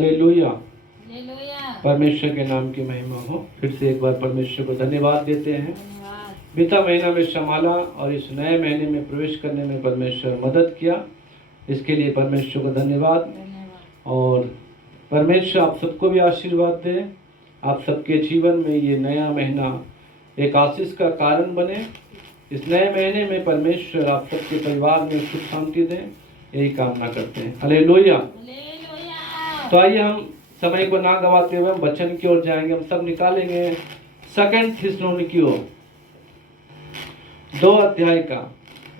Hallelujah. परमेश्वर के नाम की महिमा हो। फिर से एक बार परमेश्वर को धन्यवाद देते हैं। बीता महीना में संभाला और इस नए महीने में प्रवेश करने में परमेश्वर मदद किया, इसके लिए परमेश्वर को धन्यवाद। और परमेश्वर आप सबको भी आशीर्वाद दे, आप सबके जीवन में ये नया महीना एक आशीष का कारण बने। इस नए महीने में परमेश्वर आप सबके परिवार में सुख शांति दें, यही कामना करते हैं। हालेलुया। तो आइए हम समय को ना गवाते हुए वचन की ओर जाएंगे। हम सब निकालेंगे 2 थिस्सलुनीकियों 2 अध्याय का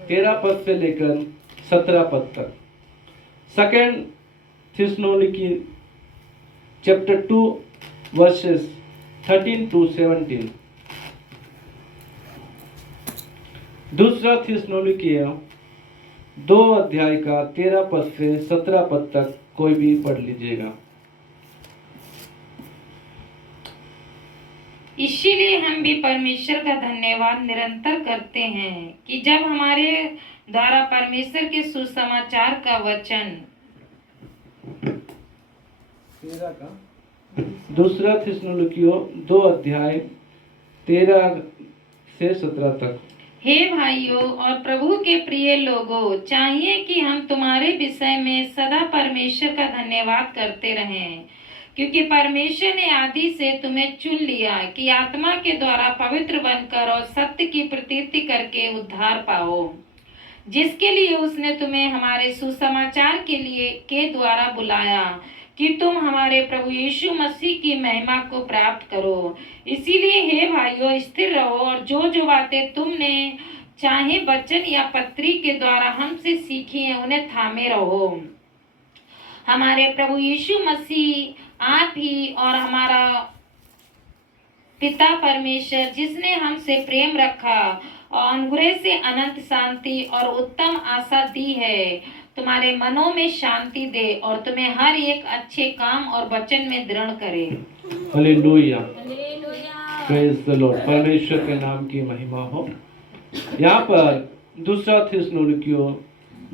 13 पद से लेकर 17 पद तक। 2 थिस्सलुनीकी चैप्टर 2 वर्सेस 13 to 17। दूसरा थिस्सलुनीकियों 2 अध्याय का 13 पद से 17 पद तक कोई भी पढ़ लीजिएगा। इसीलिए हम भी परमेश्वर का धन्यवाद निरंतर करते हैं कि जब हमारे द्वारा परमेश्वर के सुसमाचार का वचन दूसरा थिस्सलुनीकियों 2 अध्याय 13 से 17 तक। हे भाइयों और प्रभु के प्रिय लोगों, चाहिए कि हम तुम्हारे विषय में सदा परमेश्वर का धन्यवाद करते रहें, क्योंकि परमेश्वर ने आदि से तुम्हें चुन लिया कि आत्मा के द्वारा पवित्र बनकर और सत्य की प्रतीति करके उद्धार पाओ, जिसके लिए उसने तुम्हें हमारे सुसमाचार के द्वारा बुलाया कि तुम हमारे प्रभु यीशु मसीह की महिमा को प्राप्त करो। इसीलिए हे भाइयों, स्थिर रहो और जो बातें तुमने चाहे वचन या पत्री के द्वारा हमसे सीखी हैं उन्हें थामे रहो। हमारे प्रभु यीशु मसीह आप ही और हमारा पिता परमेश्वर, जिसने हमसे प्रेम रखा और अनुग्रह से अनंत शांति और उत्तम आशा दी है, तुम्हारे मनों में शांति दे और तुम्हें हर एक अच्छे काम और वचन में दृढ़ करे। हालेलुया। Praise the Lord. परमेश्वर के नाम की महिमा हो। यहाँ पर दूसरा थिस्सलुनीकियों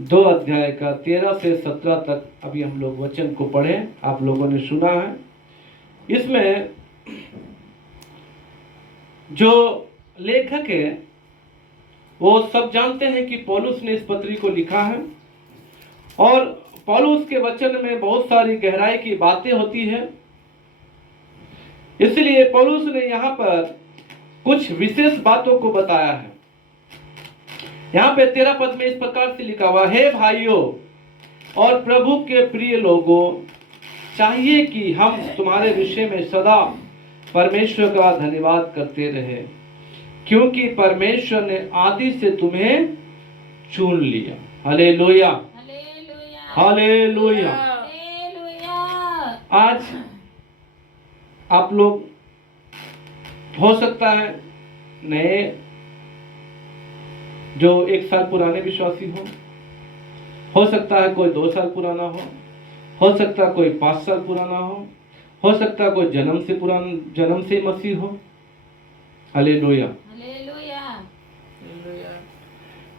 2 अध्याय का 13 से 17 तक अभी हम लोग वचन को पढ़े, आप लोगों ने सुना है। इसमें जो लेखक है वो सब जानते हैं कि पौलुस ने इस पत्री को लिखा है और पौलुस के वचन में बहुत सारी गहराई की बातें होती है। इसलिए पौलुस ने यहाँ पर कुछ विशेष बातों को बताया है। यहाँ पे 13 पद में इस प्रकार से लिखा हुआ, हे भाइयों और प्रभु के प्रिय लोगों, चाहिए कि हम तुम्हारे विषय में सदा परमेश्वर का धन्यवाद करते रहे, क्योंकि परमेश्वर ने आदि से तुम्हें चुन लिया। Hallelujah, hallelujah. आज आप लोग हो सकता है नए जो 1 साल पुराने विश्वासी हो सकता है कोई 2 साल पुराना हो सकता है कोई 5 साल पुराना हो सकता है कोई जन्म से मसीह हो। हालेलुया।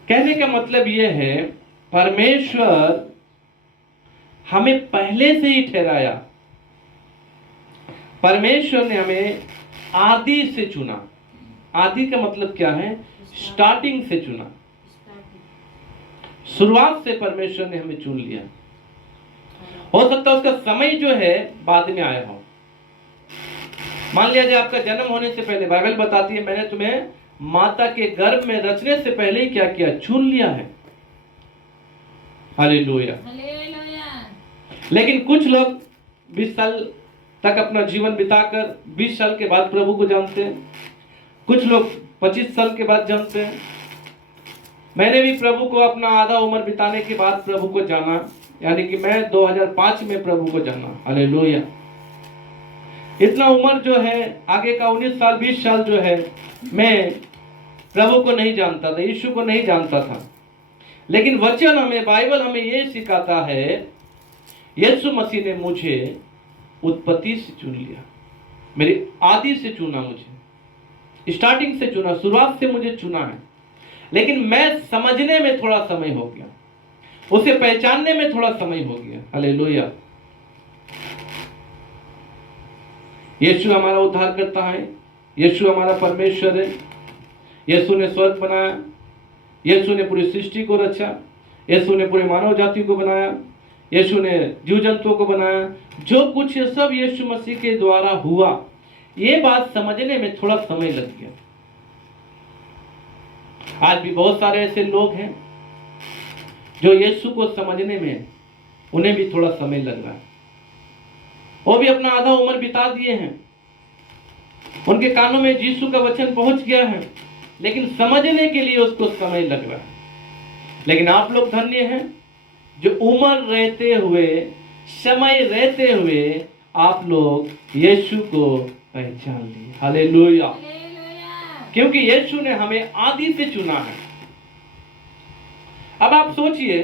कहने का मतलब यह है, परमेश्वर हमें पहले से ही ठहराया। परमेश्वर ने हमें आदि से चुना। आदि का मतलब क्या है? स्टार्टिंग से चुना, शुरुआत से परमेश्वर ने हमें चुन लिया। हो सकता है उसका समय जो है बाद में आया हो। मान लिया जाए आपका जन्म होने से पहले, बाइबल बताती है मैंने तुम्हें माता के गर्भ में रचने से पहले ही क्या किया? चुन लिया है। हालेलुया। लेकिन कुछ लोग 20 साल तक अपना जीवन बिताकर 20 साल के बाद प्रभु को जानते हैं, कुछ लोग 25 साल के बाद जानते हैं। मैंने भी प्रभु को अपना आधा उम्र बिताने के बाद प्रभु को जाना, यानी कि मैं 2005 में प्रभु को जाना। हालेलुया। इतना उम्र जो है आगे का 19 साल 20 साल जो है मैं प्रभु को नहीं जानता था, यीशु को नहीं जानता था। लेकिन वचन हमें, बाइबल हमें ये सिखाता है, यीशु मसीह ने मुझे उत्पत्ति से चुन लिया, मेरी आदि से चुना, मुझे स्टार्टिंग से चुना, शुरुआत से मुझे चुना है। लेकिन मैं समझने में थोड़ा समय हो गया, उसे पहचानने में थोड़ा समय हो गया। हालेलुया। यीशु हमारा उद्धार करता है, यीशु हमारा परमेश्वर है। यीशु ने स्वर्ग बनाया, यीशु ने पूरी सृष्टि को रचा, यीशु ने पूरे मानव जाति को बनाया, यीशु ने जीव जंतुओं को बनाया। जो कुछ ये सब यीशु मसीह के द्वारा हुआ, ये बात समझने में थोड़ा समय लग गया। आज भी बहुत सारे ऐसे लोग हैं जो यीशु को समझने में उन्हें भी थोड़ा समय लग रहा है। वो भी अपना आधा उम्र बिता दिए हैं, उनके कानों में यीशु का वचन पहुंच गया है, लेकिन समझने के लिए उसको समय लग रहा है। लेकिन आप लोग धन्य हैं जो उम्र रहते हुए, समय रहते हुए आप लोग यीशु को पहचान लिए। हालेलुया। क्योंकि यीशु ने हमें आदि से चुना है। अब आप सोचिए,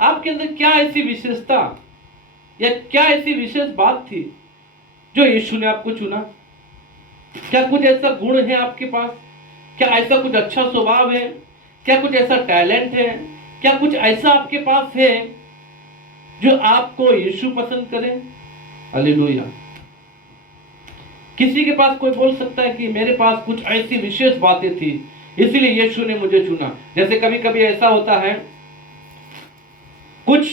आपके अंदर क्या ऐसी विशेषता या क्या ऐसी विशेष बात थी जो यीशु ने आपको चुना? क्या कुछ ऐसा गुण है आपके पास? क्या ऐसा कुछ अच्छा स्वभाव है? क्या कुछ ऐसा टैलेंट है? क्या कुछ ऐसा आपके पास है जो आपको यीशु पसंद करे? हालेलुया। किसी के पास कोई बोल सकता है कि मेरे पास कुछ ऐसी विशेष बातें थी, इसलिए यीशु ने मुझे चुना। जैसे कभी कभी ऐसा होता है, कुछ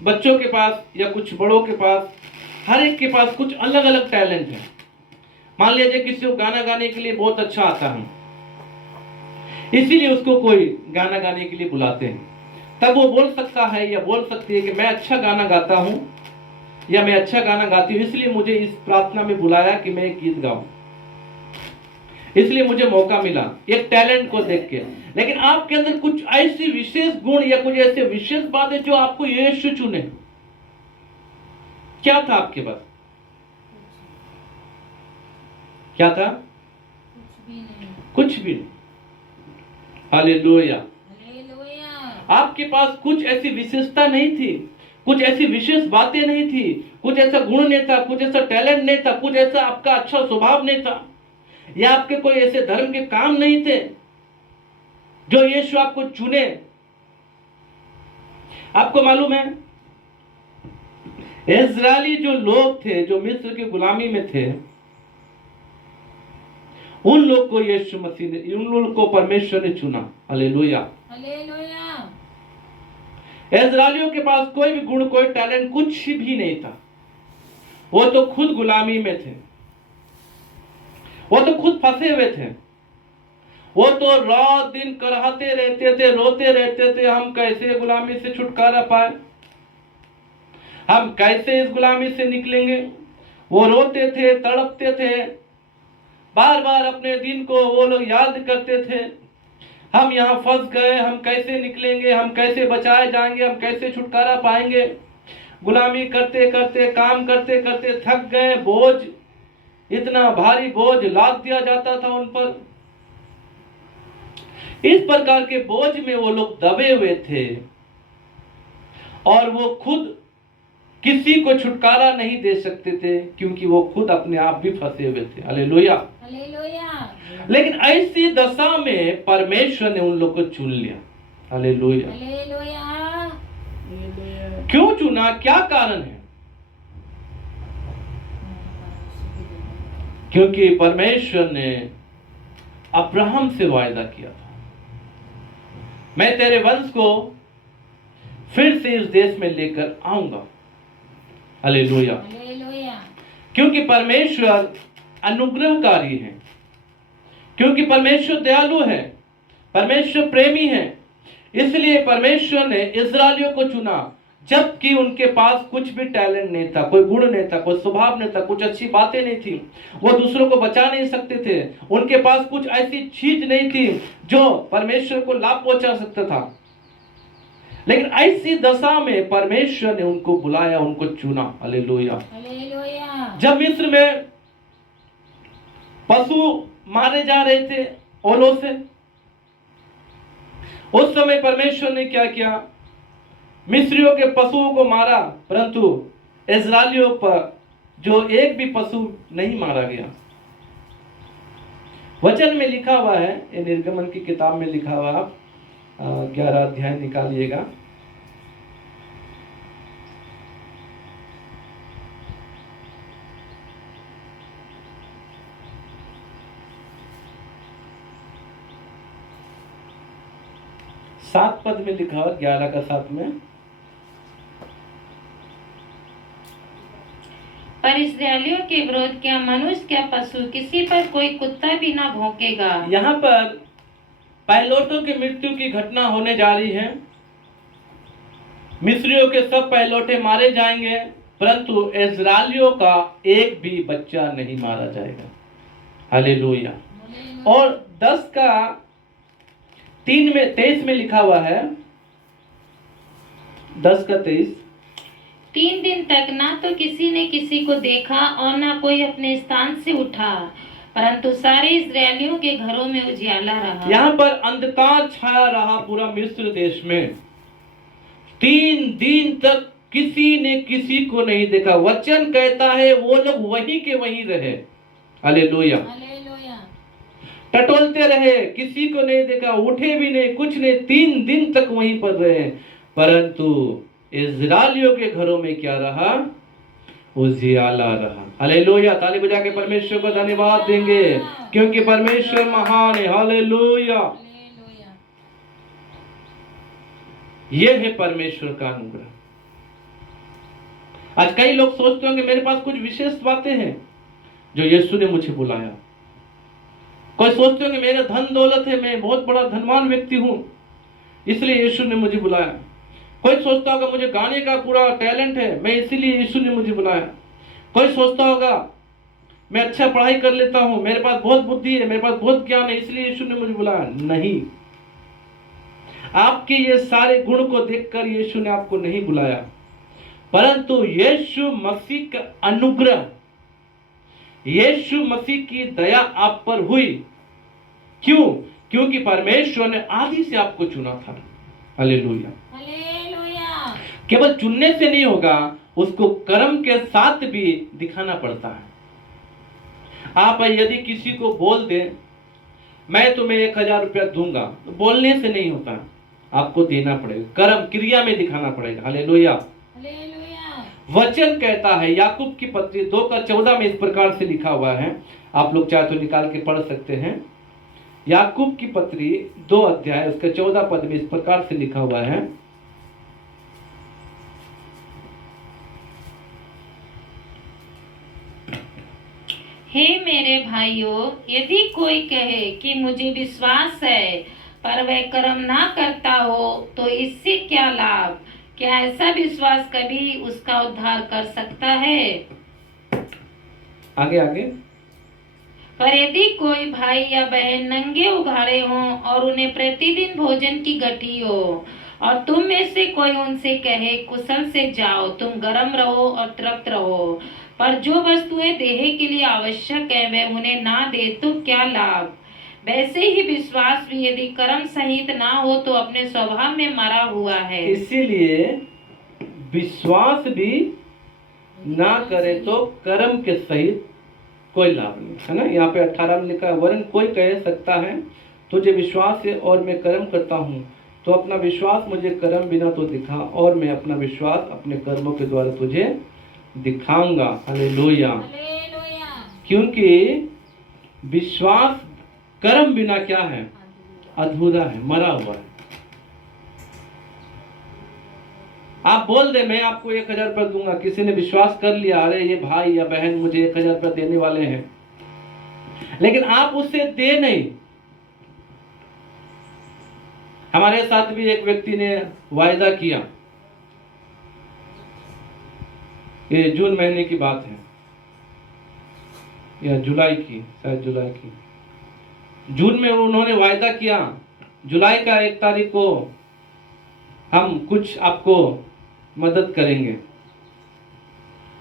बच्चों के पास या कुछ बड़ों के पास, हर एक के पास कुछ अलग अलग टैलेंट है। मान लीजिए किसी को गाना गाने के लिए बहुत अच्छा आता है, इसीलिए उसको कोई गाना गाने के लिए बुलाते हैं। तब वो बोल सकता है या बोल सकती है कि मैं अच्छा गाना गाता हूं या मैं अच्छा गाना गाती हूँ, इसलिए मुझे इस प्रार्थना में बुलाया कि मैं एक गीत गाऊं, इसलिए मुझे मौका मिला एक टैलेंट को देख के। लेकिन आपके अंदर कुछ ऐसी विशेष गुण या कुछ ऐसे विशेष बातें जो आपको यीशु चुने, क्या था आपके पास? क्या था? कुछ भी नहीं। हालेलुया। आपके पास कुछ ऐसी विशेषता नहीं थी, कुछ ऐसी विशेष बातें नहीं थी, कुछ ऐसा गुण नहीं था, कुछ ऐसा टैलेंट नहीं था, कुछ ऐसा आपका अच्छा स्वभाव नहीं था, या आपके कोई ऐसे धर्म के काम नहीं थे जो यीशु आपको चुने। आपको मालूम है, इस्राएली जो लोग थे, जो मिस्र की गुलामी में थे, उन लोग को यीशु मसीह ने, उन लोग को परमेश्वर ने चुना। हालेलुया। हालेलुया। इस्राएलियों के पास कोई भी गुण, कोई टैलेंट, कुछ भी नहीं था। वो तो खुद गुलामी में थे, वो तो खुद फंसे हुए थे, वो तो रात दिन कराहते रहते थे, रोते रहते थे, हम कैसे गुलामी से छुटकारा पाए, हम कैसे इस गुलामी से निकलेंगे। वो रोते थे, तड़पते थे, बार बार अपने दिन को वो लोग याद करते थे, हम यहाँ फंस गए, हम कैसे निकलेंगे, हम कैसे बचाए जाएंगे, हम कैसे छुटकारा पाएंगे। गुलामी करते करते, काम करते करते थक गए, बोझ, इतना भारी बोझ लाद दिया जाता था उन पर। इस प्रकार के बोझ में वो लोग दबे हुए थे और वो खुद किसी को छुटकारा नहीं दे सकते थे, क्योंकि वो खुद अपने आप भी फंसे हुए थे। हालेलुया। हालेलुया। लेकिन ऐसी दशा में परमेश्वर ने उन लोग को चुन लिया। हालेलुया। हालेलुया। क्यों चुना? क्या कारण है? क्योंकि परमेश्वर ने अब्राहम से वायदा किया था, मैं तेरे वंश को फिर से इस देश में लेकर आऊंगा। हालेलुया। क्योंकि परमेश्वर अनुग्रहकारी है, क्योंकि परमेश्वर दयालु है, परमेश्वर प्रेमी है, इसलिए परमेश्वर ने इस्राएलियों को चुना, जबकि उनके पास कुछ भी टैलेंट नहीं था, कोई गुण नहीं था, कोई स्वभाव नहीं था, कुछ अच्छी बातें नहीं थी, वो दूसरों को बचा नहीं सकते थे, उनके पास कुछ ऐसी चीज नहीं थी जो परमेश्वर को लाभ पहुंचा सकता था। लेकिन ऐसी दशा में परमेश्वर ने उनको बुलाया, उनको चुना। हालेलुया। हालेलुया। जब मिस्र में पशु मारे जा रहे थे ओलों से, उस समय परमेश्वर ने क्या किया? मिस्रियों के पशुओं को मारा, परंतु इस्राएलियों पर जो एक भी पशु नहीं मारा गया। वचन में लिखा हुआ है, ये निर्गमन की किताब में लिखा हुआ, आप 11 अध्याय निकालिएगा। 7 पद में लिखा हुआ, 11 का 7 में, पर इस्राएलियों के विरोध क्या मनुष्य क्या पशु किसी पर कोई कुत्ता भी ना भौंकेगा। यहाँ पर पहलोटों की मृत्यु की घटना होने जा रही है। मिस्रियों के सब पहलोटे मारे जाएंगे, परंतु इस्राएलियों का एक भी बच्चा नहीं मारा जाएगा। हालेलुया। और 10 का 3 में 23 में लिखा हुआ है, 10 का 23, 3 दिन तक ना तो किसी ने किसी को देखा और ना कोई अपने स्थान से उठा, परंतु सारे इस्राएलियों के घरों में उजियाला रहा। यहाँ पर अंधकार छाया रहा पूरा मिस्र देश में। 3 दिन तक किसी ने किसी को नहीं देखा। वचन कहता है वो लोग वहीं के वहीं रहे। हालेलुया। टटोलते रहे, किसी को नहीं देखा, उठे भी नहीं, कुछ नहीं, 3 दिन तक वहीं पर रहे। परंतु इस्राएलियों के घरों में क्या रहा? उजियाला रहा। हालेलुया। ताली बजा के परमेश्वर को धन्यवाद देंगे, क्योंकि परमेश्वर महान है। हालेलुया। यह है परमेश्वर का अनुग्रह। आज कई लोग सोचते होंगे मेरे पास कुछ विशेष बातें हैं जो यीशु ने मुझे बुलाया। कोई सोचते होंगे मेरा धन दौलत है, मैं बहुत बड़ा धनवान व्यक्ति हूं, इसलिए यीशु ने मुझे बुलाया। कोई सोचता होगा मुझे गाने का पूरा टैलेंट है, मैं इसीलिए यीशु ने मुझे बुलाया। कोई सोचता होगा मैं अच्छा पढ़ाई कर लेता हूं, मेरे पास बहुत बुद्धि है, मेरे पास बहुत ज्ञान है, इसलिए यीशु ने मुझे बुलाया। नहीं, आपके ये सारे गुण को देखकर यीशु ने आपको नहीं बुलाया, परंतु यीशु मसीह का अनुग्रह, यीशु मसीह की दया आप पर हुई। क्यों? क्योंकि परमेश्वर ने आदि से आपको चुना था। हालेलुया। केवल चुनने से नहीं होगा, उसको कर्म के साथ भी दिखाना पड़ता है। आप यदि किसी को बोल दें मैं तुम्हें 1000 रुपया दूंगा, तो बोलने से नहीं होता, आपको देना पड़ेगा, कर्म क्रिया में दिखाना पड़ेगा। हालेलुया। वचन कहता है, याकूब की पत्री 2 का 14 में इस प्रकार से लिखा हुआ है, आप लोग चाहे तो निकाल के पढ़ सकते हैं। याकूब की पत्री 2 अध्याय उसके 14 पद में इस प्रकार से लिखा हुआ है, हे मेरे भाइयों, यदि कोई कहे कि मुझे विश्वास है पर वह कर्म ना करता हो तो इससे क्या लाभ? क्या ऐसा विश्वास कभी उसका उद्धार कर सकता है? आगे आगे। पर यदि कोई भाई या बहन नंगे उघाड़े हों और उन्हें प्रतिदिन भोजन की गठी हो और तुम में से कोई उनसे कहे कुशल से जाओ, तुम गर्म रहो और तृप्त रहो, पर जो वस्तुएं देह के लिए आवश्यक है वह उन्हें ना दे तो क्या लाभ? वैसे ही विश्वास भी यदि कर्म सहित ना हो तो अपने स्वभाव में मरा हुआ है। इसीलिए विश्वास भी ना करे तो कर्म के सहित कोई लाभ नहीं, है ना। यहाँ पे 18 में लिखा है, वरन कोई कह सकता है तुझे विश्वास है और मैं कर्म करता हूँ, तो अपना विश्वास मुझे कर्म बिना तो दिखा और मैं अपना विश्वास अपने कर्मों के द्वारा तुझे दिखाऊंगा। हालेलुया। क्योंकि विश्वास कर्म बिना क्या है? अधूरा है, मरा हुआ है। आप बोल दे मैं आपको 1000 रुपया दूंगा, किसी ने विश्वास कर लिया, अरे ये भाई या बहन मुझे 1000 रुपया देने वाले हैं, लेकिन आप उससे दे नहीं। हमारे साथ भी एक व्यक्ति ने वायदा किया, ये जून महीने की बात है या जुलाई की, शायद जुलाई की। जून में उन्होंने वायदा किया जुलाई का 1 तारीख को हम कुछ आपको मदद करेंगे।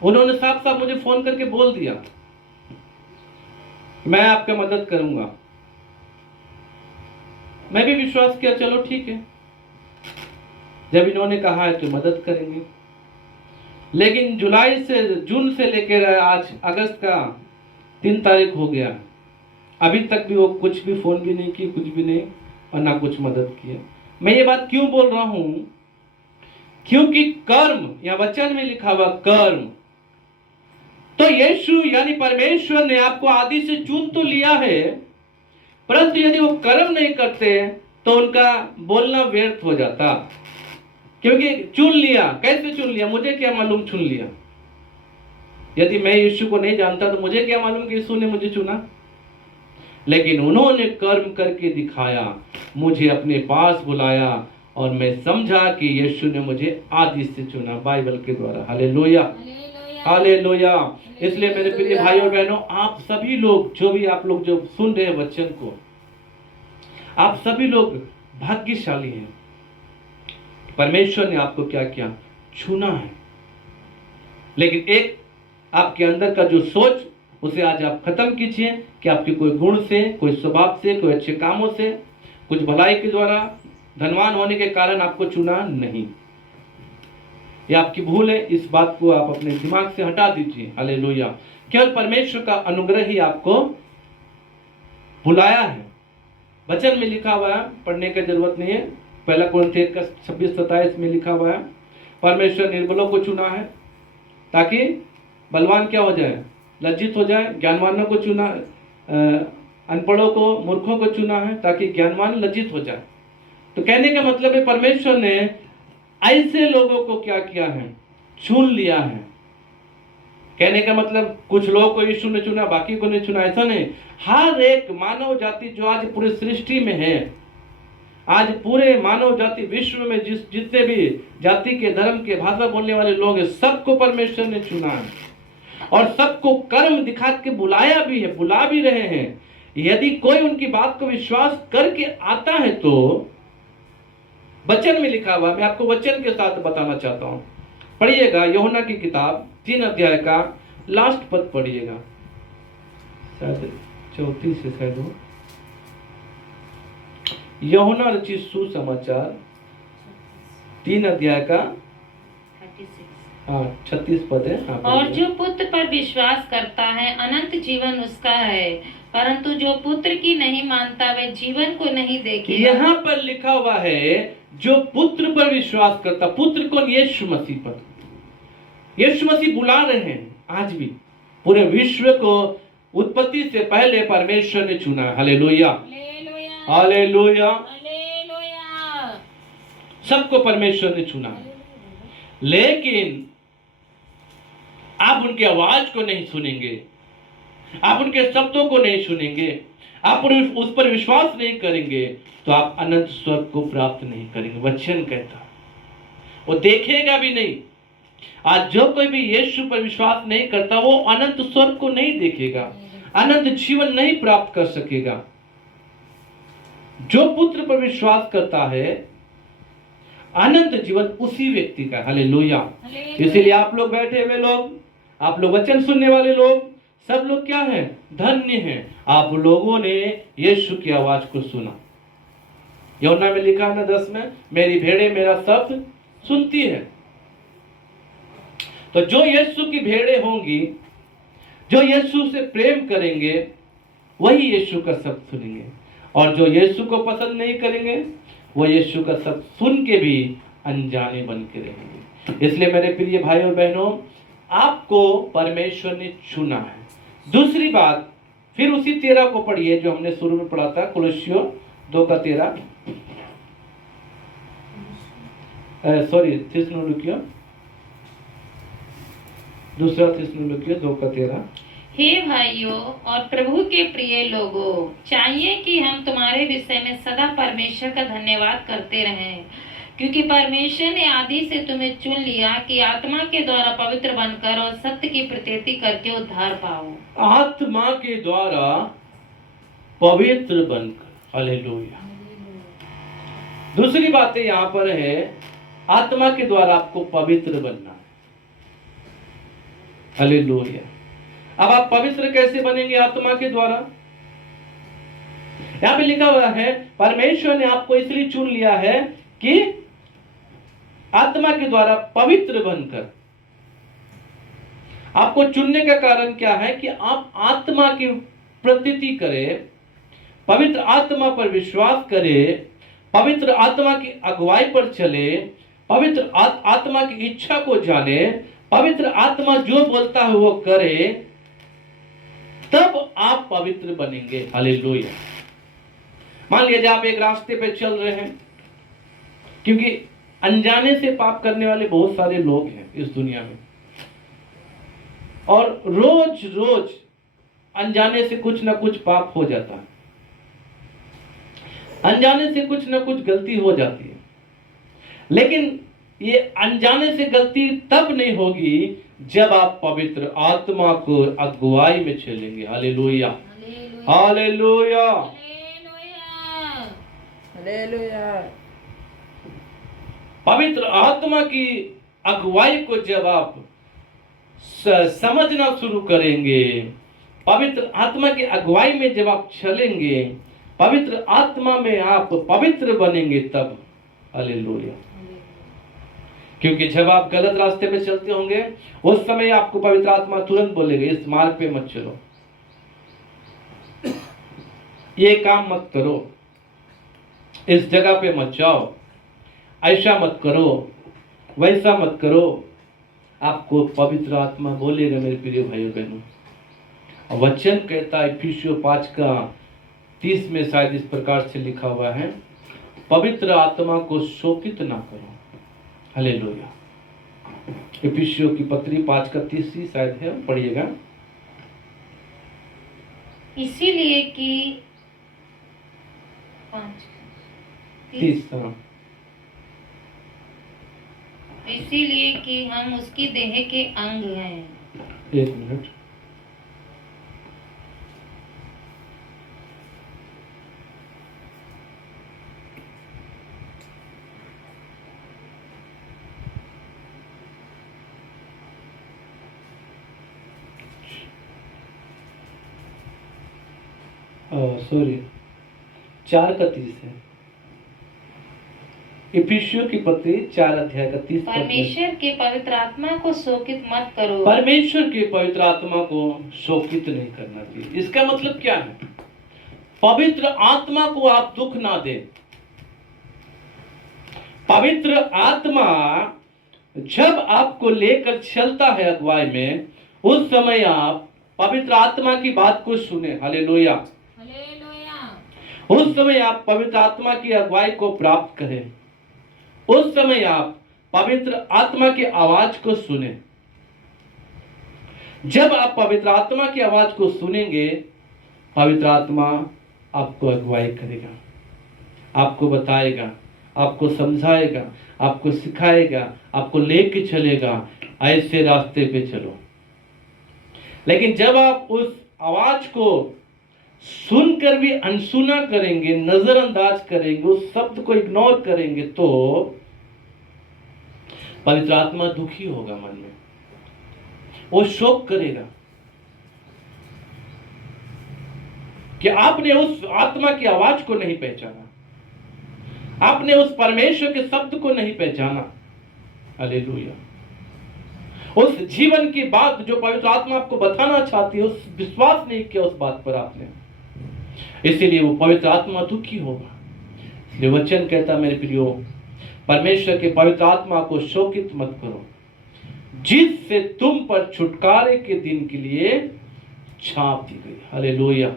उन्होंने साफ साफ मुझे फोन करके बोल दिया मैं आपका मदद करूंगा। मैं भी विश्वास किया, चलो ठीक है, जब इन्होंने कहा है तो मदद करेंगे। लेकिन जुलाई से जून से लेकर आज अगस्त का 3 तारीख हो गया, अभी तक भी वो कुछ भी फोन भी नहीं की, कुछ भी नहीं, और ना कुछ मदद किया। मैं ये बात क्यों बोल रहा हूं? क्योंकि कर्म, या वचन में लिखा हुआ कर्म, तो यीशु यानी परमेश्वर ने आपको आदि से चुन तो लिया है, परंतु यदि वो कर्म नहीं करते तो उनका बोलना व्यर्थ हो जाता, क्योंकि चुन लिया। कैसे चुन लिया? मुझे क्या मालूम चुन लिया? यदि मैं यीशु को नहीं जानता तो मुझे क्या मालूम कि यीशु ने मुझे चुना? लेकिन उन्होंने कर्म करके दिखाया, मुझे अपने पास बुलाया और मैं समझा कि यीशु ने मुझे आदि से चुना, बाइबल के द्वारा। Hallelujah, hallelujah. इसलिए मेरे प्रिय भाई और बहनों, आप सभी लोग जो सुन रहे हैं वचन को, आप सभी लोग भाग्यशाली हैं। परमेश्वर ने आपको क्या किया? चुना है। लेकिन एक आपके अंदर का जो सोच, उसे आज आप खत्म कीजिए कि आपके कोई गुण से, कोई स्वभाव से, कोई अच्छे कामों से, कुछ भलाई के द्वारा, धनवान होने के कारण आपको चुना नहीं। ये आपकी भूल है। इस बात को आप अपने दिमाग से हटा दीजिए। हालेलुया। केवल परमेश्वर का अनुग्रह ही आपको बुलाया है। वचन में लिखा हुआ है, पढ़ने की जरूरत नहीं है। पहला कोरिन्थियों 26-27 में लिखा हुआ है, परमेश्वर निर्बलों को चुना है ताकि बलवान क्या हो जाए? लज्जित हो जाए। ज्ञानवानों को चुना, अनपढ़ों को, मूर्खों को चुना है ताकि ज्ञानवान लज्जित हो जाए। तो कहने का मतलब है परमेश्वर ने ऐसे लोगों को क्या किया है? चुन लिया है। कहने का मतलब कुछ लोगों को यीशु ने चुना, बाकी को नहीं चुना, ऐसा नहीं। हर एक मानव जाति जो आज पूरी सृष्टि में है, आज पूरे मानव जाति विश्व में जितने भी जाति के, धर्म के, भाषा बोलने वाले लोग हैं, सबको परमेश्वर ने चुना है और सबको कर्म दिखा के बुलाया भी है, बुला भी रहे हैं। यदि कोई उनकी बात को विश्वास करके आता है तो वचन में लिखा हुआ, मैं आपको वचन के साथ बताना चाहता हूं। पढ़िएगा यूहन्ना की किताब 3 अध्याय का लास्ट पद पढ़िएगा, शायद 34 से शायद हो। यूहन्ना रचित सुसमाचार 3 अध्याय का 36 पद है। और जो पुत्र पर विश्वास करता है अनंत जीवन उसका है, परंतु जो पुत्र की नहीं मानता वह जीवन को नहीं देखेगा। यहाँ पर लिखा हुआ है जो पुत्र पर विश्वास करता। पुत्र कौन? यीशु मसीह पर। यीशु मसीह बुला रहे हैं आज भी। पूरे विश्व को उत्पत्ति से पहले परमेश्वर ने चुना। Hallelujah, hallelujah. सबको परमेश्वर ने चुना, लेकिन आप उनकी आवाज को नहीं सुनेंगे, आप उनके शब्दों को नहीं सुनेंगे, आप उस पर विश्वास नहीं करेंगे तो आप अनंत स्वर्ग को प्राप्त नहीं करेंगे। वचन कहता, वो देखेगा भी नहीं। आज जो कोई भी यीशु पर विश्वास नहीं करता वो अनंत स्वर्ग को नहीं देखेगा, अनंत जीवन नहीं प्राप्त कर सकेगा। जो पुत्र पर विश्वास करता है अनंत जीवन उसी व्यक्ति का। हालेलुया। इसीलिए आप लोग बैठे हुए लोग, आप लोग वचन सुनने वाले लोग, सब लोग क्या हैं? धन्य हैं। आप लोगों ने यीशु की आवाज को सुना। यूहन्ना में लिखा ना 10 में, मेरी भेड़ें मेरा शब्द सुनती है। तो जो यीशु की भेड़ें होंगी, जो यीशु से प्रेम करेंगे, वही यीशु का शब्द सुनेंगे। और जो यीशु को पसंद नहीं करेंगे वो यीशु का शब्द सुन के भी अनजाने बन के रहेंगे। इसलिए मेरे प्रिय भाई और बहनों, आपको परमेश्वर ने चुना है। दूसरी बात, फिर उसी 13 को पढ़िए जो हमने शुरू में पढ़ा था, कुलस्सियों 2 का 13, सॉरी थिस्सलुनीकियों, दूसरा थिस्सलुनीकियों 2 का 13। हे भाइयों और प्रभु के प्रिय लोगों, चाहिए कि हम तुम्हारे विषय में सदा परमेश्वर का धन्यवाद करते रहें, क्योंकि परमेश्वर ने आदि से तुम्हें चुन लिया कि आत्मा के द्वारा पवित्र बनकर और सत्य की प्रतीति करके उद्धार पाओ। आत्मा के द्वारा पवित्र बनकर। हालेलुया। दूसरी बात यहाँ पर है, आत्मा के द्वारा आपको पवित्र बनना है। हालेलुया। अब आप पवित्र कैसे बनेंगे? आत्मा के द्वारा। यहां पे लिखा हुआ है परमेश्वर ने आपको इसलिए चुन लिया है कि आत्मा के द्वारा पवित्र बनकर। आपको चुनने का कारण क्या है? कि आप आत्मा की प्रतीति करें, पवित्र आत्मा पर विश्वास करें, पवित्र आत्मा की अगुवाई पर चले, पवित्र आत्मा की इच्छा को जाने, पवित्र आत्मा जो बोलता है वो करे, तब आप पवित्र बनेंगे। हालेलुया। मान लीजिए आप एक रास्ते पे चल रहे हैं, क्योंकि अनजाने से पाप करने वाले बहुत सारे लोग हैं इस दुनिया में, और रोज रोज अनजाने से कुछ ना कुछ पाप हो जाता है, अनजाने से कुछ ना कुछ गलती हो जाती है। लेकिन ये अनजाने से गलती तब नहीं होगी जब आप पवित्र आत्मा को अगुवाई में चलेंगे। Hallelujah, hallelujah, hallelujah. पवित्र आत्मा की अगुवाई को जब आप समझना शुरू करेंगे, पवित्र आत्मा की अगुवाई में जब आप चलेंगे, पवित्र आत्मा में आप पवित्र बनेंगे तब। हालेलुया। क्योंकि जब आप गलत रास्ते पे चलते होंगे उस समय आपको पवित्र आत्मा तुरंत बोलेगा इस मार्ग पे मत चलो, ये काम मत करो, इस जगह पे मत जाओ, ऐसा मत करो, वैसा मत करो। आपको पवित्र आत्मा बोलेगा मेरे प्रिय भाइयों बहनों। वचन कहता है इफिसियों 5:30 में शायद इस प्रकार से लिखा हुआ है, पवित्र आत्मा को शोकित ना करो। हालेलुया। इफिसियों की पत्री 5:30 शायद है, पढ़िएगा। इसीलिए कि 30 इसीलिए कि हम उसकी देह के अंग हैं। एक मिनट, सॉरी 4:30 है। इफिसियों की पत्री 4:30 परमेश्वर के पवित्र आत्मा को शोकित मत करो। परमेश्वर के पवित्र आत्मा को शोकित नहीं करना चाहिए। इसका मतलब क्या है? पवित्र आत्मा को आप दुख ना दें। पवित्र आत्मा जब आपको लेकर चलता है अगुवाई में, उस समय आप पवित्र आत्मा की बात को सुने। Hallelujah, hallelujah. उस समय आप पवित्र आत्मा की अगुवाई को प्राप्त करें। उस समय आप पवित्र आत्मा की आवाज को सुने। जब आप पवित्र आत्मा की आवाज को सुनेंगे, पवित्र आत्मा आपको अगुवाई करेगा, आपको बताएगा, आपको समझाएगा, आपको सिखाएगा, आपको लेके चलेगा, ऐसे रास्ते पे चलो। लेकिन जब आप उस आवाज को सुनकर भी अनसुना करेंगे, नजरअंदाज करेंगे, उस शब्द को इग्नोर करेंगे, तो पवित्र आत्मा दुखी होगा मन में, वो शोक करेगा कि आपने उस आत्मा की आवाज को नहीं पहचाना, आपने उस परमेश्वर के शब्द को नहीं पहचाना। हालेलुया। उस जीवन की बात जो पवित्र आत्मा आपको बताना चाहती है, उस विश्वास नहीं किया उस बात पर आपने, इसीलिए वो पवित्र आत्मा दुखी होगा। इसलिए वचन कहता मेरे प्रियो, परमेश्वर के पवित्र आत्मा को शोकित मत करो, जिससे तुम पर छुटकारे के दिन के लिए छाप दी गई। हालेलुया।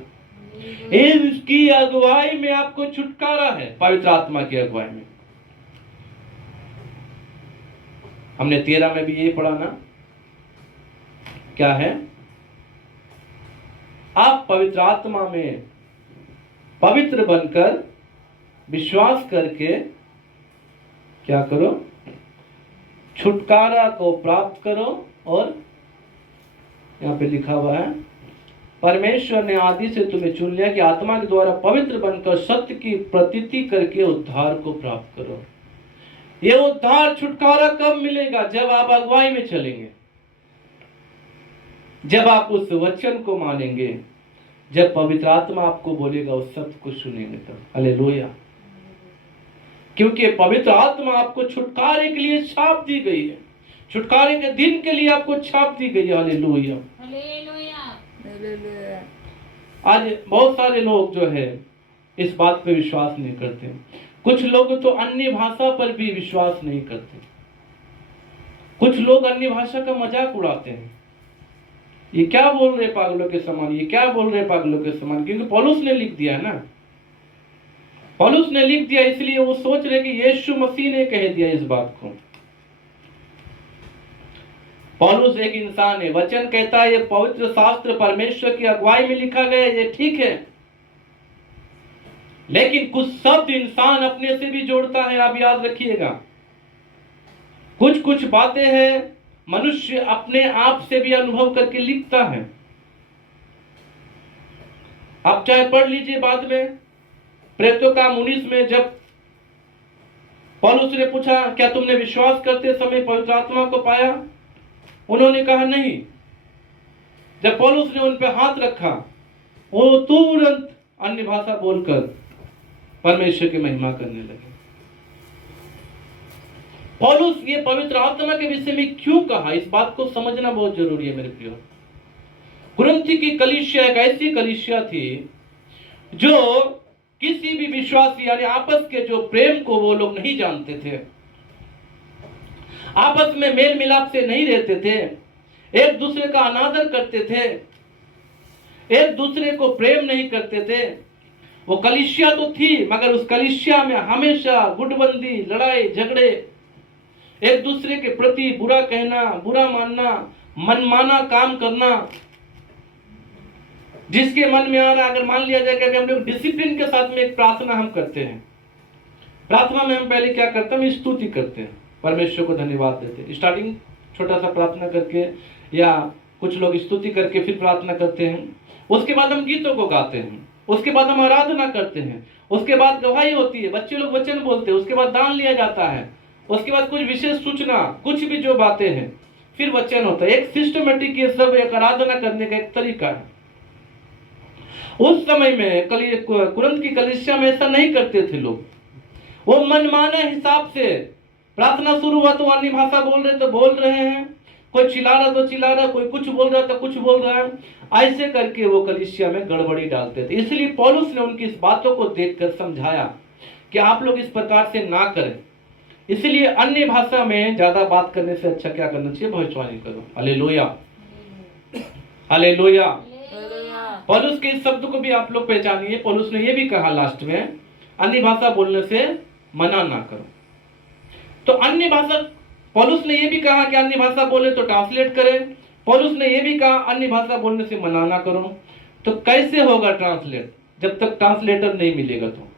इसकी अगुवाई में आपको छुटकारा है, पवित्र आत्मा की अगुवाई में। हमने 13 में भी ये पढ़ा ना, क्या है? आप पवित्र आत्मा में पवित्र बनकर विश्वास करके क्या करो? छुटकारा को प्राप्त करो। और यहाँ पे लिखा हुआ है, परमेश्वर ने आदि से तुम्हें चुन लिया कि आत्मा के द्वारा पवित्र बनकर सत्य की प्रतीति करके उद्धार को प्राप्त करो। ये उद्धार छुटकारा कब मिलेगा? जब आप अगुवाई में चलेंगे, जब आप उस वचन को मानेंगे, जब पवित्र आत्मा आपको बोलेगा उस सत्य को सुनेंगे तब। हालेलुया। क्योंकि पवित्र आत्मा आपको छुटकारे के लिए छाप दी गई है, छुटकारे के दिन के लिए आपको छाप दी गई है। Hallelujah, hallelujah. आज बहुत सारे लोग जो है इस बात पे विश्वास नहीं करते। कुछ लोग तो अन्य भाषा पर भी विश्वास नहीं करते। कुछ लोग अन्य भाषा का मजाक उड़ाते हैं, ये क्या बोल रहे पागलों के समान, ये क्या बोल रहे पागलों के समान। क्योंकि पौलुस ने लिख दिया है ना, पौलुस ने लिख दिया, इसलिए वो सोच रहे कि यीशु मसीह ने कह दिया इस बात को। पौलुस एक इंसान है, वचन कहता है ये पवित्र शास्त्र परमेश्वर की अगुवाई में लिखा गया, ये ठीक है, लेकिन कुछ शब्द इंसान अपने से भी जोड़ता है। आप याद रखिएगा, कुछ कुछ बातें हैं मनुष्य अपने आप से भी अनुभव करके लिखता है। आप चाहे पढ़ लीजिए बाद में प्रेरितों का 19 में, जब पौलुस ने पूछा क्या तुमने विश्वास करते समय पवित्र आत्मा को पाया, उन्होंने कहा नहीं। जब पौलुस ने उन पर हाथ रखा, वो तुरंत अन्य भाषा बोलकर परमेश्वर की महिमा करने लगे। पौलुस ये पवित्र आत्मा के विषय में क्यों कहा, इस बात को समझना बहुत जरूरी है मेरे प्रियो। कुरिन्थी की कलीसिया एक ऐसी कलीसिया थी जो किसी भी विश्वासी यानी आपस के जो प्रेम को वो लोग नहीं जानते थे, आपस में मेल मिलाप से नहीं रहते थे, एक दूसरे का अनादर करते थे, एक दूसरे को प्रेम नहीं करते थे। वो कलीसिया तो थी, मगर उस कलीसिया में हमेशा गुटबंदी, लड़ाई झगड़े, एक दूसरे के प्रति बुरा कहना, बुरा मानना, मनमाना काम करना। जिसके मन में आ रहा, अगर मान लिया जाए कि हम लोग डिसिप्लिन के साथ में एक प्रार्थना हम करते हैं, प्रार्थना में हम पहले क्या करते हैं, हम स्तुति करते हैं, परमेश्वर को धन्यवाद देते हैं। स्टार्टिंग छोटा सा प्रार्थना करके या कुछ लोग स्तुति करके फिर प्रार्थना करते हैं। उसके बाद हम गीतों को गाते हैं, उसके बाद हम आराधना करते हैं, उसके बाद गवाही होती है, बच्चे लोग वचन बोलते हैं, उसके बाद दान लिया जाता है, उसके बाद कुछ विशेष सूचना, कुछ भी जो बातें हैं, फिर वचन होता है। एक सिस्टमेटिक ये सब एक आराधना करने का एक तरीका है। उस समय में कुरिन्थ की कलीसिया में ऐसा नहीं करते थे लोग। वो मनमाने हिसाब से प्रार्थना शुरू हुआ तो अन्य भाषा बोल रहे तो बोल रहे हैं, कोई चिल्ला रहा तो चिल्ला रहा, कोई कुछ बोल रहा तो कुछ बोल रहा है, ऐसे करके वो कलीसिया में गड़बड़ी डालते थे। इसलिए पौलुस ने उनकी इस बातों को देखकर समझाया कि आप लोग इस प्रकार से ना करें। इसलिए अन्य भाषा में ज्यादा बात करने से अच्छा क्या करना चाहिए, भविष्यवाणी करो। Hallelujah, hallelujah. पौलुस के इस शब्द को भी आप लोग पहचानिए। पौलुस ने ये भी कहा लास्ट में, अन्य भाषा बोलने से मना ना करो। तो अन्य भाषा, पौलुस ने ये भी कहा कि अन्य भाषा बोले तो ट्रांसलेट करें। पौलुस ने ये भी कहा अन्य भाषा बोलने से मना ना करो। तो कैसे होगा ट्रांसलेट, जब तक ट्रांसलेटर नहीं मिलेगा तो।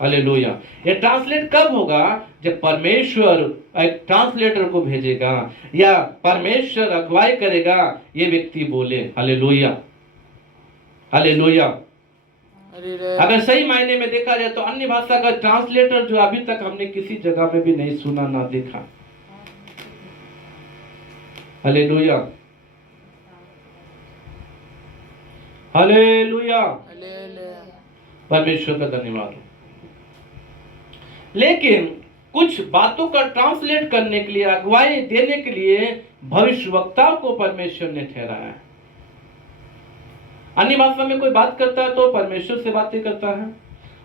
हालेलुया। ये ट्रांसलेट कब होगा, जब परमेश्वर एक ट्रांसलेटर को भेजेगा या परमेश्वर अगुवाई करेगा, ये व्यक्ति बोले। Hallelujah, hallelujah. अगर सही मायने में देखा जाए तो अन्य भाषा का ट्रांसलेटर जो अभी तक हमने किसी जगह में भी नहीं सुना ना देखा। हालेलुया, हालेलुया, परमेश्वर का धन्यवाद हो। लेकिन कुछ बातों का ट्रांसलेट करने के लिए, अगुवाई देने के लिए भविष्यवक्ता को परमेश्वर ने ठहराया है। अन्य भाषा में कोई बात करता है तो परमेश्वर से बातें करता है,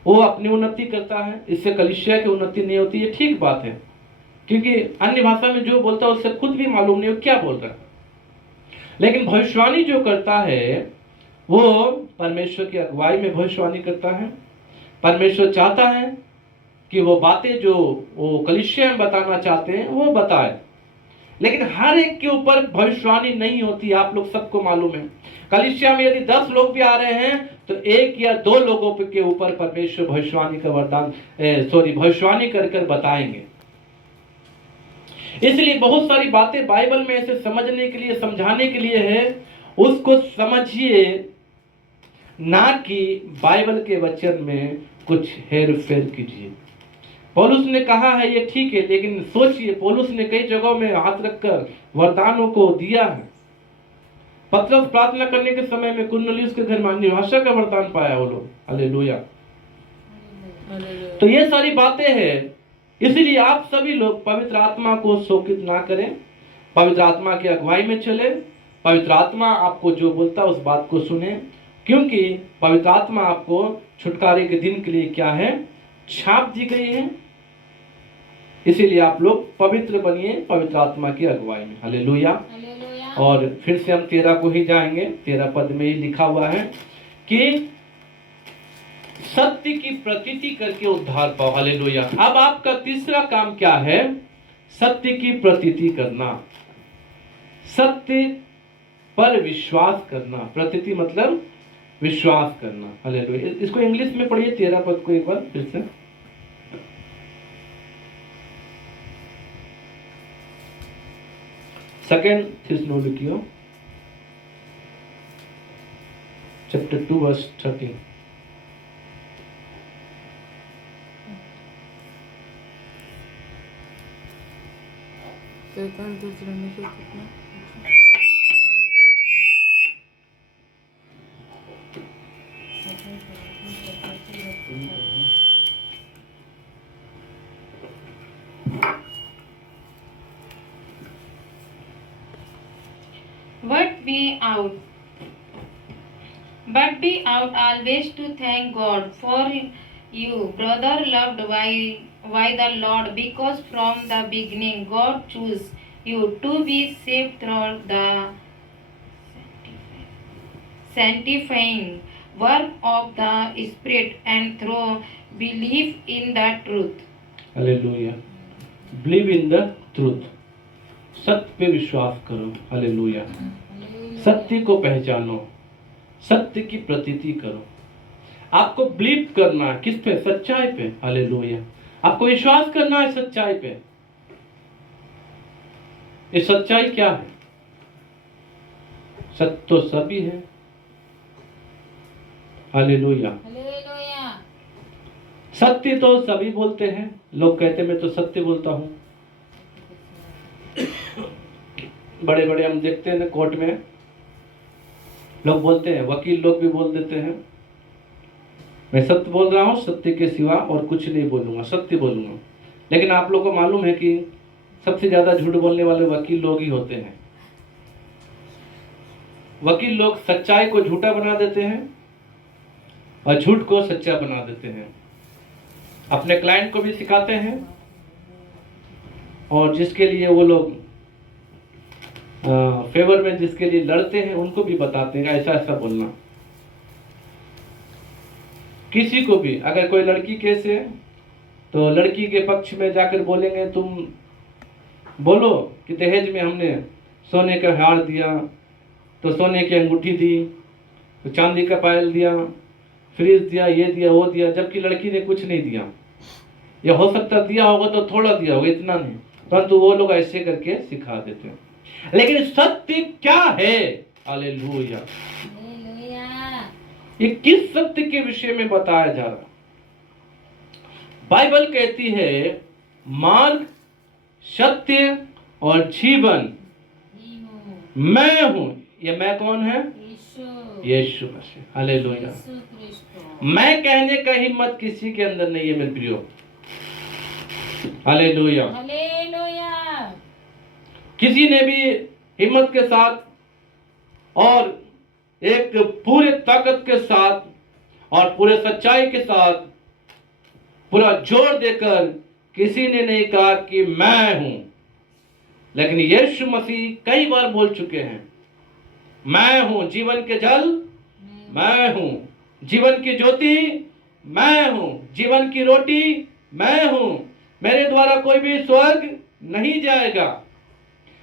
वो अपनी उन्नति करता है, इससे कलीसिया की उन्नति नहीं होती। ये ठीक बात है, क्योंकि अन्य भाषा में जो बोलता है उससे खुद भी मालूम नहीं हो क्या बोल रहा है। लेकिन भविष्यवाणी जो करता है वो परमेश्वर की अगुवाई में भविष्यवाणी करता है। परमेश्वर चाहता है कि वो बातें जो वो कलीसिया में बताना चाहते हैं वो बताए, लेकिन हर एक के ऊपर भविष्यवाणी नहीं होती। आप लोग सबको मालूम है, कलीसिया में यदि 10 लोग भी आ रहे हैं तो 1 या 2 लोगों के ऊपर परमेश्वर भविष्यवाणी का वरदान भविष्यवाणी कर बताएंगे। इसलिए बहुत सारी बातें बाइबल में ऐसे समझने के लिए, समझाने के लिए है, उसको समझिए, ना कि बाइबल के वचन में कुछ हेर फेर कीजिए। पौलुस ने कहा है ये ठीक है, लेकिन सोचिए पौलुस ने कई जगहों में हाथ रखकर वरदानों को दिया है। पतरस प्रार्थना करने के समय में कुरनेलियुस के घर में अन्य भाषा का वरदान पाया वो लोग। हालेलुया। तो ये सारी बातें हैं। इसलिए आप सभी लोग पवित्र आत्मा को शोकित ना करें, पवित्र आत्मा की अगुवाई में चले, पवित्र आत्मा आपको जो बोलता है उस बात को सुने, क्योंकि पवित्र आत्मा आपको छुटकारे के दिन के लिए क्या है, छाप दी गई है। इसीलिए आप लोग पवित्र बनिए पवित्र आत्मा की अगुवाई में। हालेलुया। और फिर से हम 13 को ही जाएंगे। 13 पद में ही लिखा हुआ है कि सत्य की प्रतीति करके उद्धार पाओ। हालेलुया। अब आपका तीसरा काम क्या है? सत्य की प्रतीति करना, सत्य पर विश्वास करना। प्रतीति मतलब विश्वास करना। हालेलुया। इसको इंग्लिश में पढ़िए 13 पद को एक बार फिर से। सेकंड थिस्सलुनीकियों chapter 2 verse 13। But be out always to thank God for you, brother loved by the Lord, because from the beginning God chose you to be saved through the sanctifying work of the Spirit and through belief in the truth. Hallelujah. Believe in the truth. सत्य पे विश्वास करो। Hallelujah. सत्य को पहचानो, सत्य की प्रतीति करो। आपको बिलीव करना है किस पे? सच्चाई पे। हालेलुया। आपको विश्वास करना है सच्चाई पे। ये सच्चाई क्या है? सत्य तो सभी है। हालेलुया। सत्य तो सभी बोलते हैं। लोग कहते मैं तो सत्य बोलता हूं। बड़े बड़े हम देखते हैं ना कोर्ट में लोग बोलते हैं, वकील लोग भी बोल देते हैं मैं सत्य बोल रहा हूं, सत्य के सिवा और कुछ नहीं बोलूंगा, सत्य बोलूंगा। लेकिन आप लोगों को मालूम है कि सबसे ज्यादा झूठ बोलने वाले वकील लोग ही होते हैं। वकील लोग सच्चाई को झूठा बना देते हैं और झूठ को सच्चा बना देते हैं। अपने क्लाइंट को भी सिखाते हैं और जिसके लिए वो लोग फेवर में जिसके लिए लड़ते हैं उनको भी बताते हैं ऐसा ऐसा बोलना। किसी को भी अगर कोई लड़की केस है तो लड़की के पक्ष में जाकर बोलेंगे, तुम बोलो कि दहेज में हमने सोने का हार दिया, तो सोने की अंगूठी दी, तो चांदी का पायल दिया, फ्रिज दिया, ये दिया वो दिया, जबकि लड़की ने कुछ नहीं दिया। या हो सकता दिया होगा तो थोड़ा दिया होगा, इतना नहीं, परंतु वो लोग ऐसे करके सिखा देते हैं। लेकिन सत्य क्या है? हालेलुया। ये किस सत्य के विषय में बताया जा रहा? बाइबल कहती है मार्ग, सत्य और जीवन मैं हूं। ये मैं कौन है? यीशु मसीह। हालेलुया। मैं कहने का हिम्मत किसी के अंदर नहीं है मेरे प्रियो। हालेलुया। किसी ने भी हिम्मत के साथ और एक पूरे ताकत के साथ और पूरे सच्चाई के साथ पूरा जोर देकर किसी ने नहीं कहा कि मैं हूं। लेकिन यीशु मसीह कई बार बोल चुके हैं, मैं हूं जीवन के जल, मैं हूं जीवन की ज्योति, मैं हूं जीवन की रोटी, मैं हूं, मेरे द्वारा कोई भी स्वर्ग नहीं जाएगा।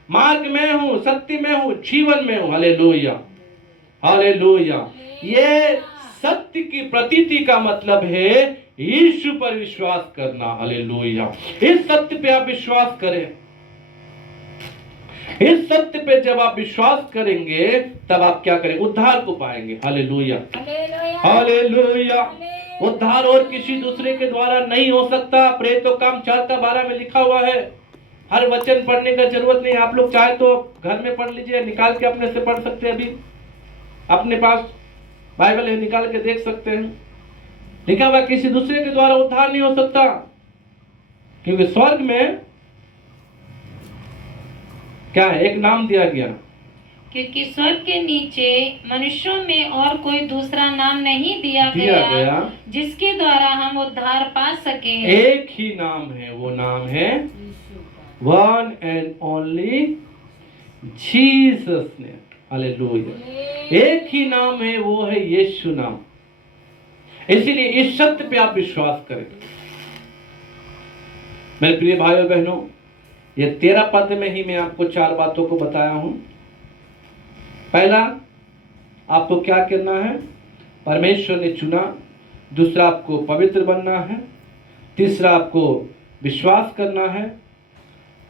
मार्ग में हूं, सत्य में हूं, जीवन में हूं। हालेलुया। हालेलुया। ये सत्य की प्रतीति का मतलब है यीशु पर विश्वास करना। हालेलुया। इस सत्य पे आप विश्वास करें। इस सत्य पे जब आप विश्वास करेंगे तब आप क्या करेंगे? उद्धार को पाएंगे। हालेलुया। हालेलुया। उद्धार और किसी दूसरे के द्वारा नहीं हो सकता। प्रेरितों काम 4:12 में लिखा हुआ है। हर वचन पढ़ने का जरूरत नहीं। आप लोग चाहे तो घर में पढ़ लीजिए, निकाल के अपने से पढ़ सकते हैं। अभी अपने पास बाइबल है, निकाल के देख सकते हैं। लिखा हुआ किसी दूसरे के द्वारा उद्धार नहीं हो सकता, क्योंकि स्वर्ग में क्या है? एक नाम दिया गया, क्योंकि स्वर्ग के नीचे मनुष्यों में और कोई दूसरा नाम नहीं दिया गया जिसके द्वारा हम उद्धार पा सके। एक ही नाम है, वो नाम है one and only Jesus name. Hallelujah. एक ही नाम है, वो है यीशु नाम। इसीलिए इस सत्य पे आप विश्वास करें। मेरे प्रिय भाइयों और बहनों, ये 13 पद में ही मैं आपको 4 बातों को बताया हूं। पहला, आपको क्या करना है? परमेश्वर ने चुना। दूसरा, आपको पवित्र बनना है। तीसरा, आपको विश्वास करना है।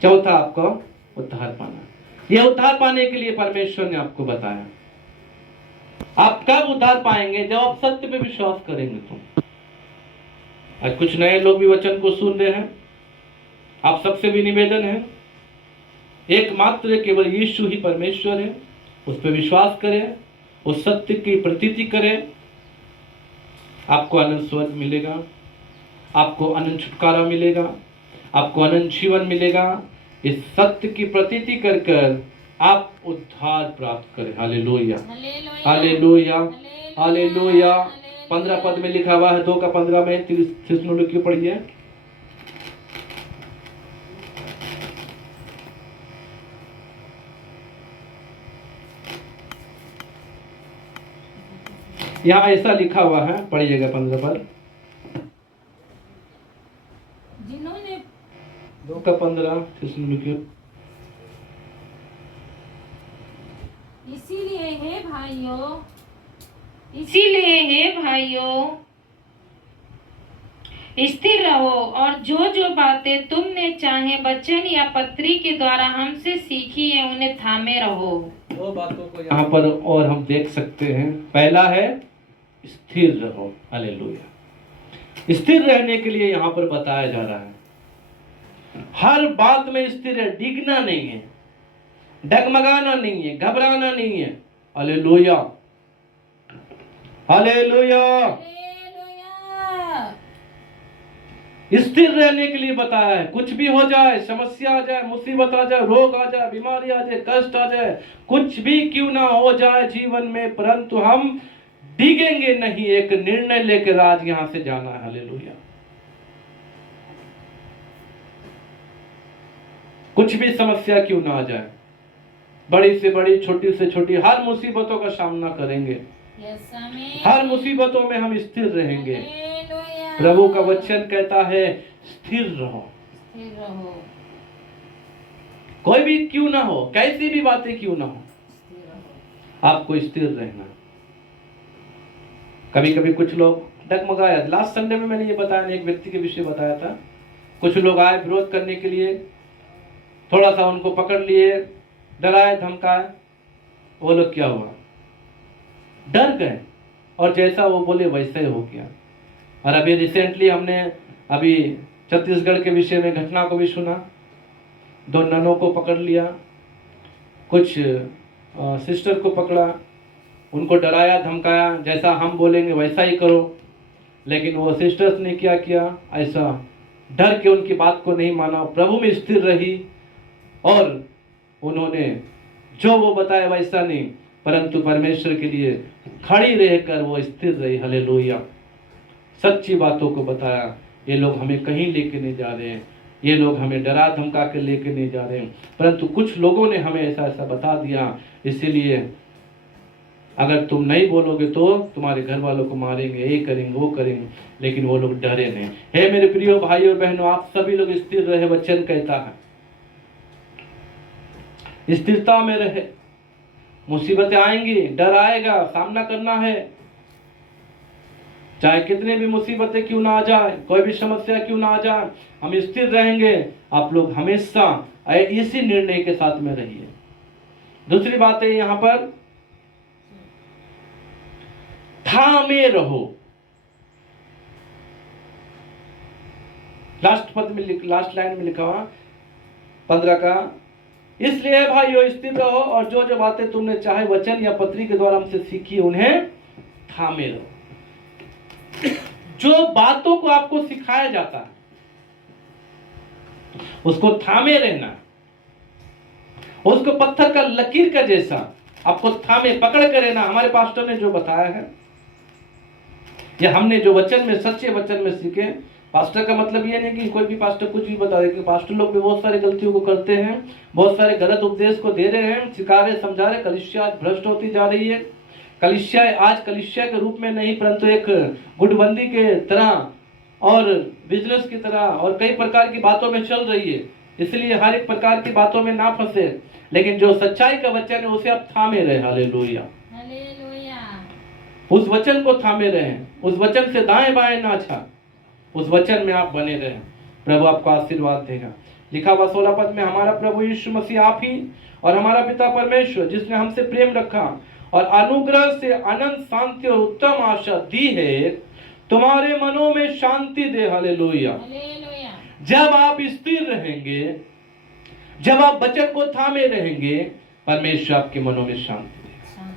चौथा, आपको उद्धार पाना है। यह उद्धार पाने के लिए परमेश्वर ने आपको बताया। आप कब उद्धार पाएंगे? जब आप सत्य पे विश्वास करेंगे। तो आज कुछ नए लोग भी वचन को सुन रहे हैं। आप सबसे भी निवेदन है, एकमात्र केवल यीशु ही परमेश्वर है। उस पर विश्वास करें, उस सत्य की प्रतीति करें। आपको अनंत स्वर्ग मिलेगा, आपको अनंत छुटकारा मिलेगा, आपको अनंत जीवन मिलेगा। इस सत्य की प्रतीति कर कर आप उद्धार प्राप्त करें। Hallelujah, hallelujah, hallelujah. 15 पद में लिखा हुआ है, 2 का 15 में, थिस्सलुनीकी पढ़िए। यहाँ ऐसा लिखा हुआ है, पढ़िएगा 15 पद। जिन्होंने 2 का 15 थिस्सलुनीकी। इसीलिए हे भाइयों स्थिर रहो और जो जो बातें तुमने चाहे वचन या पत्री के द्वारा हमसे सीखी है उन्हें थामे रहो। 2 बातों को यहाँ पर और हम देख सकते हैं। पहला है स्थिर रहो। हालेलुया। स्थिर रहने के लिए यहाँ पर बताया जा रहा है। हर बात में स्थिर है, डिगना नहीं है, डगमगाना नहीं है, घबराना नहीं है। Hallelujah, hallelujah. स्थिर रहने के लिए बताया है। कुछ भी हो जाए, समस्या आ जाए, मुसीबत आ जाए, रोग आ जाए, बीमारी आ जाए, कष्ट आ जाए, कुछ भी क्यों ना हो जाए जीवन में, परंतु हम डिगेंगे नहीं। एक निर्णय लेकर आज यहां से जाना है। हालेलुया। कुछ भी समस्या क्यों ना आ जाए, बड़ी से बड़ी, छोटी से छोटी, हर मुसीबतों का सामना करेंगे। हर मुसीबतों में हम स्थिर रहेंगे। प्रभु का वचन कहता है स्थिर रहो, स्थिर रहो। कोई भी क्यों ना हो, कैसी भी बातें क्यों ना हो, आपको स्थिर रहना। कभी कभी कुछ लोग डगमगाया। लास्ट संडे में मैंने ये बताया, एक व्यक्ति के विषय बताया था। कुछ लोग आए विरोध करने के लिए, थोड़ा सा उनको पकड़ लिए, डराए धमकाए। वो लोग क्या हुआ? डर गए और जैसा वो बोले वैसा ही हो गया। और अभी रिसेंटली हमने अभी छत्तीसगढ़ के विषय में घटना को भी सुना। 2 ननों को पकड़ लिया, कुछ सिस्टर को पकड़ा, उनको डराया धमकाया, जैसा हम बोलेंगे वैसा ही करो। लेकिन वो सिस्टर्स ने क्या किया? ऐसा डर के उनकी बात को नहीं माना, प्रभु में स्थिर रही और उन्होंने जो वो बताया वैसा नहीं, परंतु परमेश्वर के लिए खड़ी रहकर वो स्थिर रही। हालेलुया। सच्ची बातों को बताया। ये लोग हमें कहीं लेके नहीं जा रहे हैं, ये लोग हमें डरा धमका के लेके नहीं जा रहे हैं, परंतु कुछ लोगों ने हमें ऐसा ऐसा बता दिया, इसीलिए अगर तुम नहीं बोलोगे तो तुम्हारे घर वालों को मारेंगे, ये करेंगे, वो करेंगे। लेकिन वो लोग डरे नहीं। हे मेरे प्रिय भाई और बहनों, आप सभी लोग स्थिर रहे। वचन कहता है स्थिरता में रहे। मुसीबतें आएंगी, डर आएगा, सामना करना है। चाहे कितने भी मुसीबतें क्यों ना आ जाए, कोई भी समस्या क्यों ना आ जाए, हम स्थिर रहेंगे। आप लोग हमेशा इसी निर्णय के साथ में रहिए। दूसरी बात है यहां पर थामे रहो। लास्ट लाइन में लिखा हुआ 15 का, इसलिए भाइयों स्थिर रहो और जो जो बातें तुमने चाहे वचन या पत्री के द्वारा हमसे सीखी उन्हें थामे रहो। जो बातों को आपको सिखाया जाता है उसको थामे रहना, उसको पत्थर का लकीर का जैसा आपको थामे पकड़ कर रहना। हमारे पास्टर ने जो बताया है या हमने जो वचन में, सच्चे वचन में सीखे। पास्टर का मतलब ये नहीं कि कोई भी पास्टर कुछ भी बता दे, कि पास्टर लोग भी बहुत सारी गलतियों को करते हैं, बहुत सारे गलत उपदेश को दे रहे हैं, सिखा रहे, समझा रहे, कलीसिया भ्रष्ट होती जा रही है। कलीसिया आज कलीसिया के रूप में नहीं, परंतु एक गुटबंदी के तरह और बिजनेस की तरह और कई प्रकार की बातों में चल रही है। इसलिए हर एक प्रकार की बातों में ना फंसे, लेकिन जो सच्चाई का वचन है उसे आप थामे रहे। Hallelujah, hallelujah. उस वचन को थामे रहे, उस वचन से दाएं बाएं ना छा, उस वचन में आप बने रहे। प्रभु आपको आशीर्वाद देगा। लिखा हुआ 16 पद में, हमारा प्रभु यीशु मसीह आप ही और हमारा पिता परमेश्वर जिसने हमसे प्रेम रखा और अनुग्रह से अनंत शांति और उत्तम आशा दी है, तुम्हारे मनों में शांति दे। हालेलुया। हालेलुया। जब आप स्थिर रहेंगे, जब आप वचन को थामे रहेंगे, परमेश्वर आपके मनों में शांति देगा,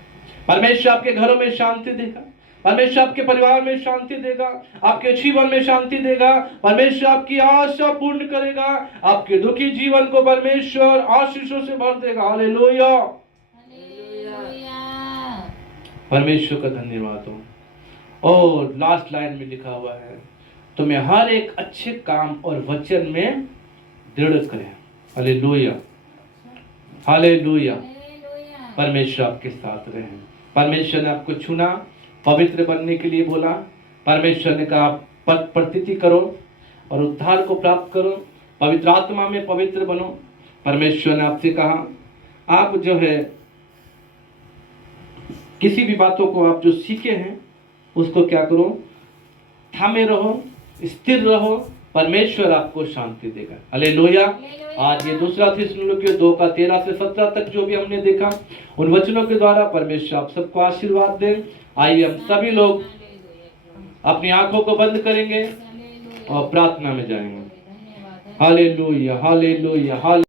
परमेश्वर आपके घरों में शांति देगा, परमेश्वर आपके परिवार में शांति देगा, आपके जीवन में शांति देगा, परमेश्वर आपकी आशा पूर्ण करेगा, आपके दुखी जीवन को परमेश्वर आशीषों से भर देगा। Hallelujah, hallelujah. परमेश्वर का धन्यवाद हो। और लास्ट लाइन में लिखा हुआ है, तुम्हें हर एक अच्छे काम और वचन में दृढ़ करें। Hallelujah, hallelujah. परमेश्वर आपके साथ रहे। परमेश्वर ने आपको चुना, पवित्र बनने के लिए बोला। परमेश्वर ने कहा प्रतीति करो और उद्धार को प्राप्त करो, पवित्र आत्मा में पवित्र बनो। परमेश्वर ने आपसे कहा आप जो है किसी भी बातों को आप जो सीखे हैं उसको क्या करो, थामे रहो, स्थिर रहो, परमेश्वर आपको शांति देगा। हालेलुया। आज ये दूसरा थिस्सलुनीकियों 2:13 से 17 तक जो भी हमने देखा, उन वचनों के द्वारा परमेश्वर आप सबको आशीर्वाद दे। आइए हम सभी लोग अपनी आंखों को बंद करेंगे और प्रार्थना में जाएंगे। Hallelujah, hallelujah, hallelujah.